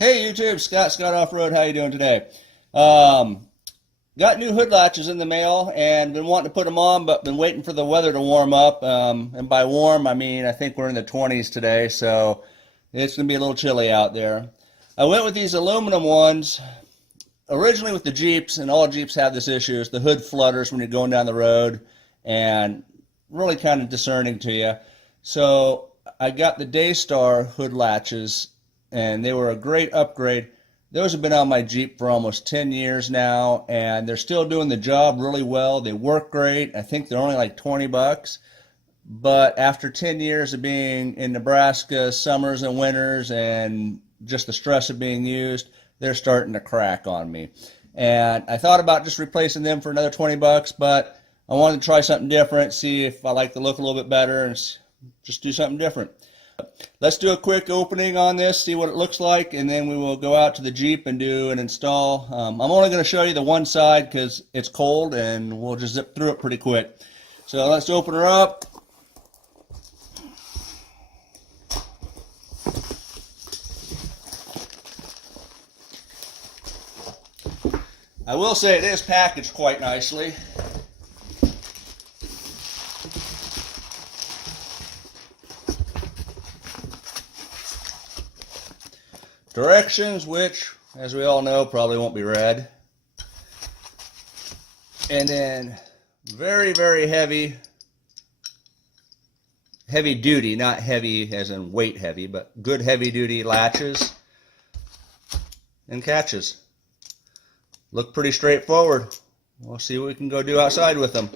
Hey YouTube, Scott Off-Road, how you doing today? Got new hood latches in the mail and been wanting to put them on, but been waiting for the weather to warm up. And by warm, I mean I think we're in the 20s today, so it's going to be a little chilly out there. I went with these aluminum ones, originally with the Jeeps, and all Jeeps have this issue, is the hood flutters when you're going down the road, and really kind of discerning to you. So I got the Daystar hood latches, and they were a great upgrade. Those have been on my Jeep for almost 10 years now, and they're still doing the job really well. They work great. I think they're only like 20 bucks. But after 10 years of being in Nebraska, summers and winters, and just the stress of being used, they're starting to crack on me. And I thought about just replacing them for another 20 bucks, but I wanted to try something different, see if I like the look a little bit better, and just do something different. Let's do a quick opening on this, see what it looks like, and then we will go out to the Jeep and do an install. I'm only going to show you the one side because it's cold, and we'll just zip through it pretty quick. So let's open her up. I will say it is packaged quite nicely. Directions, which, as we all know, probably won't be read. And then very, very heavy duty, not heavy as in weight heavy, but good heavy duty latches and catches. Look pretty straightforward. We'll see what we can go do outside with them.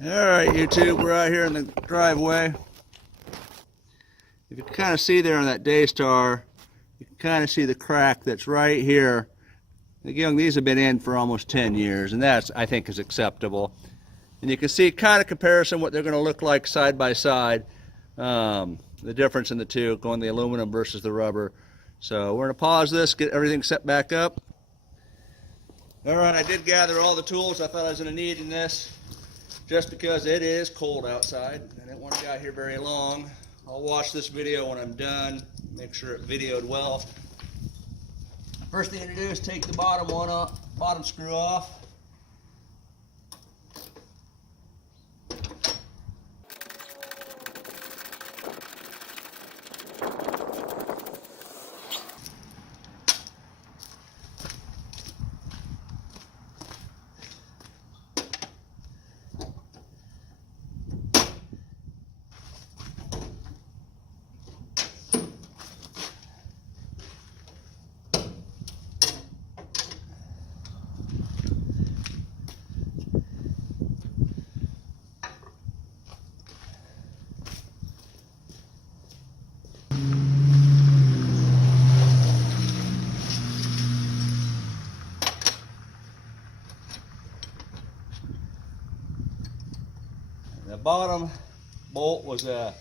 Alright YouTube, we're out here in the driveway. If you can kind of see there on that Daystar, you can kind of see the crack that's right here. Again, these have been in for almost 10 years, and that, I think, is acceptable. And you can see kind of comparison what they're going to look like side by side, the difference in the two, going the aluminum versus the rubber. So we're going to pause this, get everything set back up. Alright, I did gather all the tools I thought I was going to need in this, just because it is cold outside. I didn't want to get out here very long. I'll watch this video when I'm done, make sure it videoed well. First thing to do is take the bottom screw off. The bottom bolt was a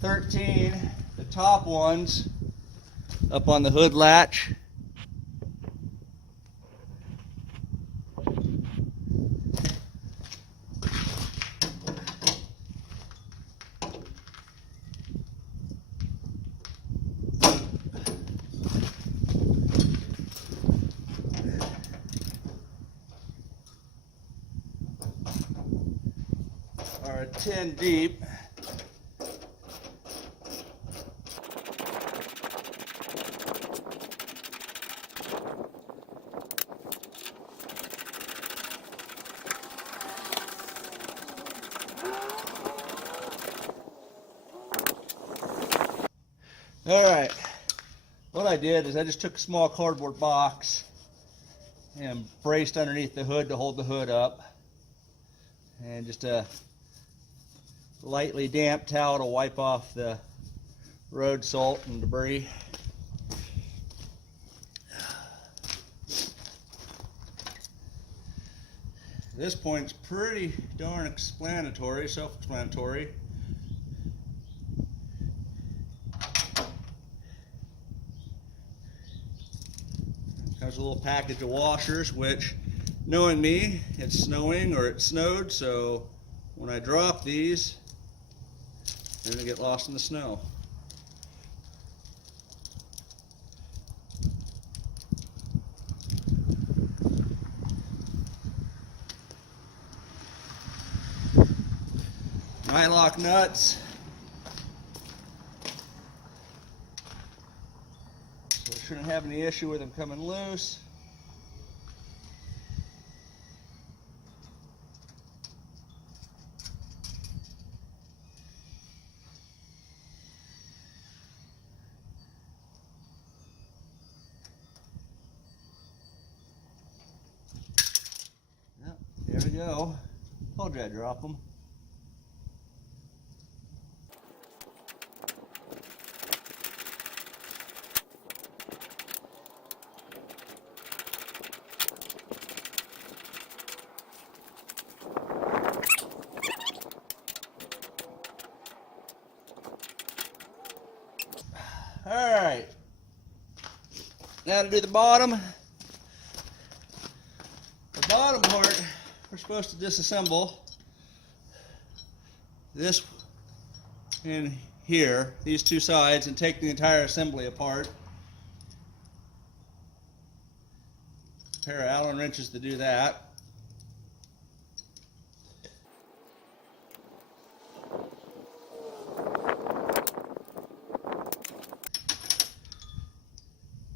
13. The top ones up on the hood latch. Are 10 deep. Alright, what I did is I just took a small cardboard box and braced underneath the hood to hold the hood up, and just a lightly damp towel to wipe off the road salt and debris. This point's pretty darn explanatory, self-explanatory. Comes a little package of washers, which, knowing me, it's snowing or it snowed, so when I drop these, they're going to get lost in the snow. nylock nuts. So shouldn't have any issue with them coming loose. Yep, there we go. Told you I'd drop them. Alright, now to do the bottom. The bottom part, we're supposed to disassemble this in here, these two sides, and take the entire assembly apart. A pair of Allen wrenches to do that.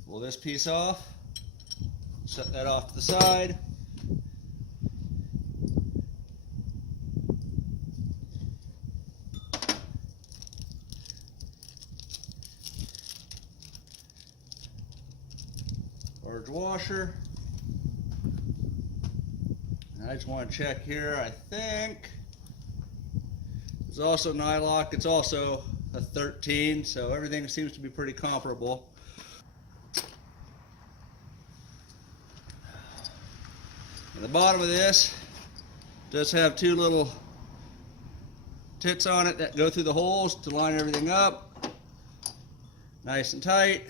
Pull this piece off, set that off to the side. Large washer. And I just want to check here, I think there's also nylock, it's also a 13, so everything seems to be pretty comparable. And the bottom of this does have two little tits on it that go through the holes to line everything up. Nice and tight.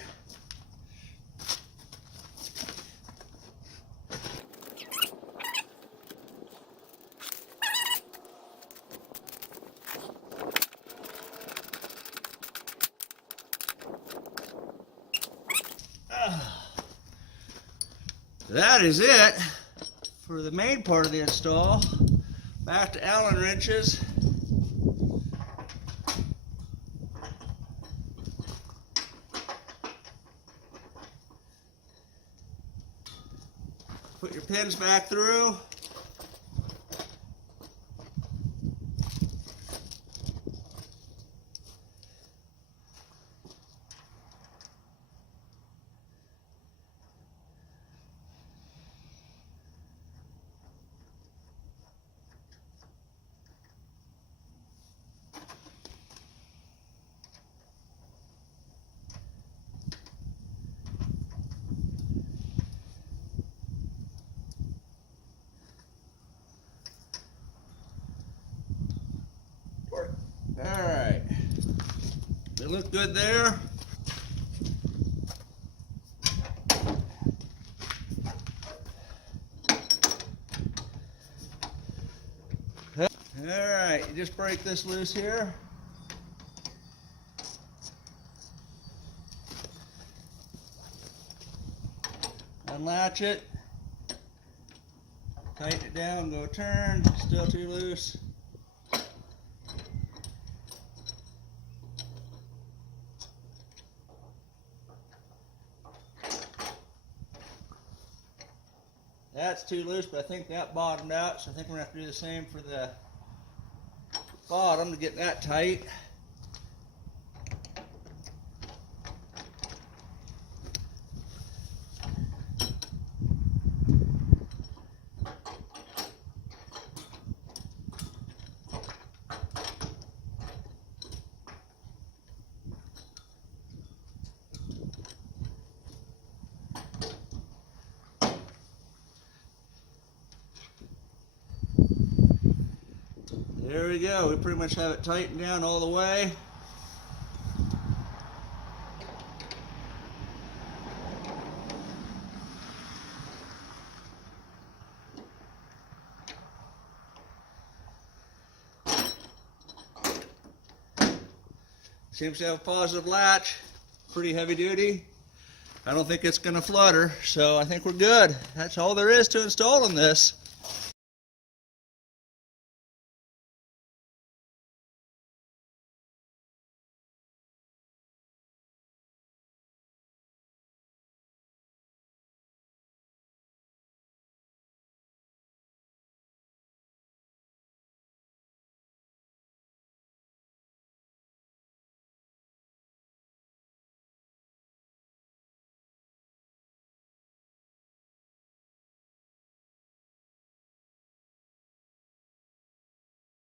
That is it for the main part of the install. Back to Allen wrenches. Put your pins back through. Alright, they look good there. Alright, you just break this loose here. Unlatch it. Tighten it down, go turn, still too loose. That's too loose, but I think that bottomed out, so I think we're going to have to do the same for the bottom to get that tight. There we go, we pretty much have it tightened down all the way. Seems to have a positive latch, pretty heavy duty. I don't think it's going to flutter, so I think we're good. That's all there is to installing this.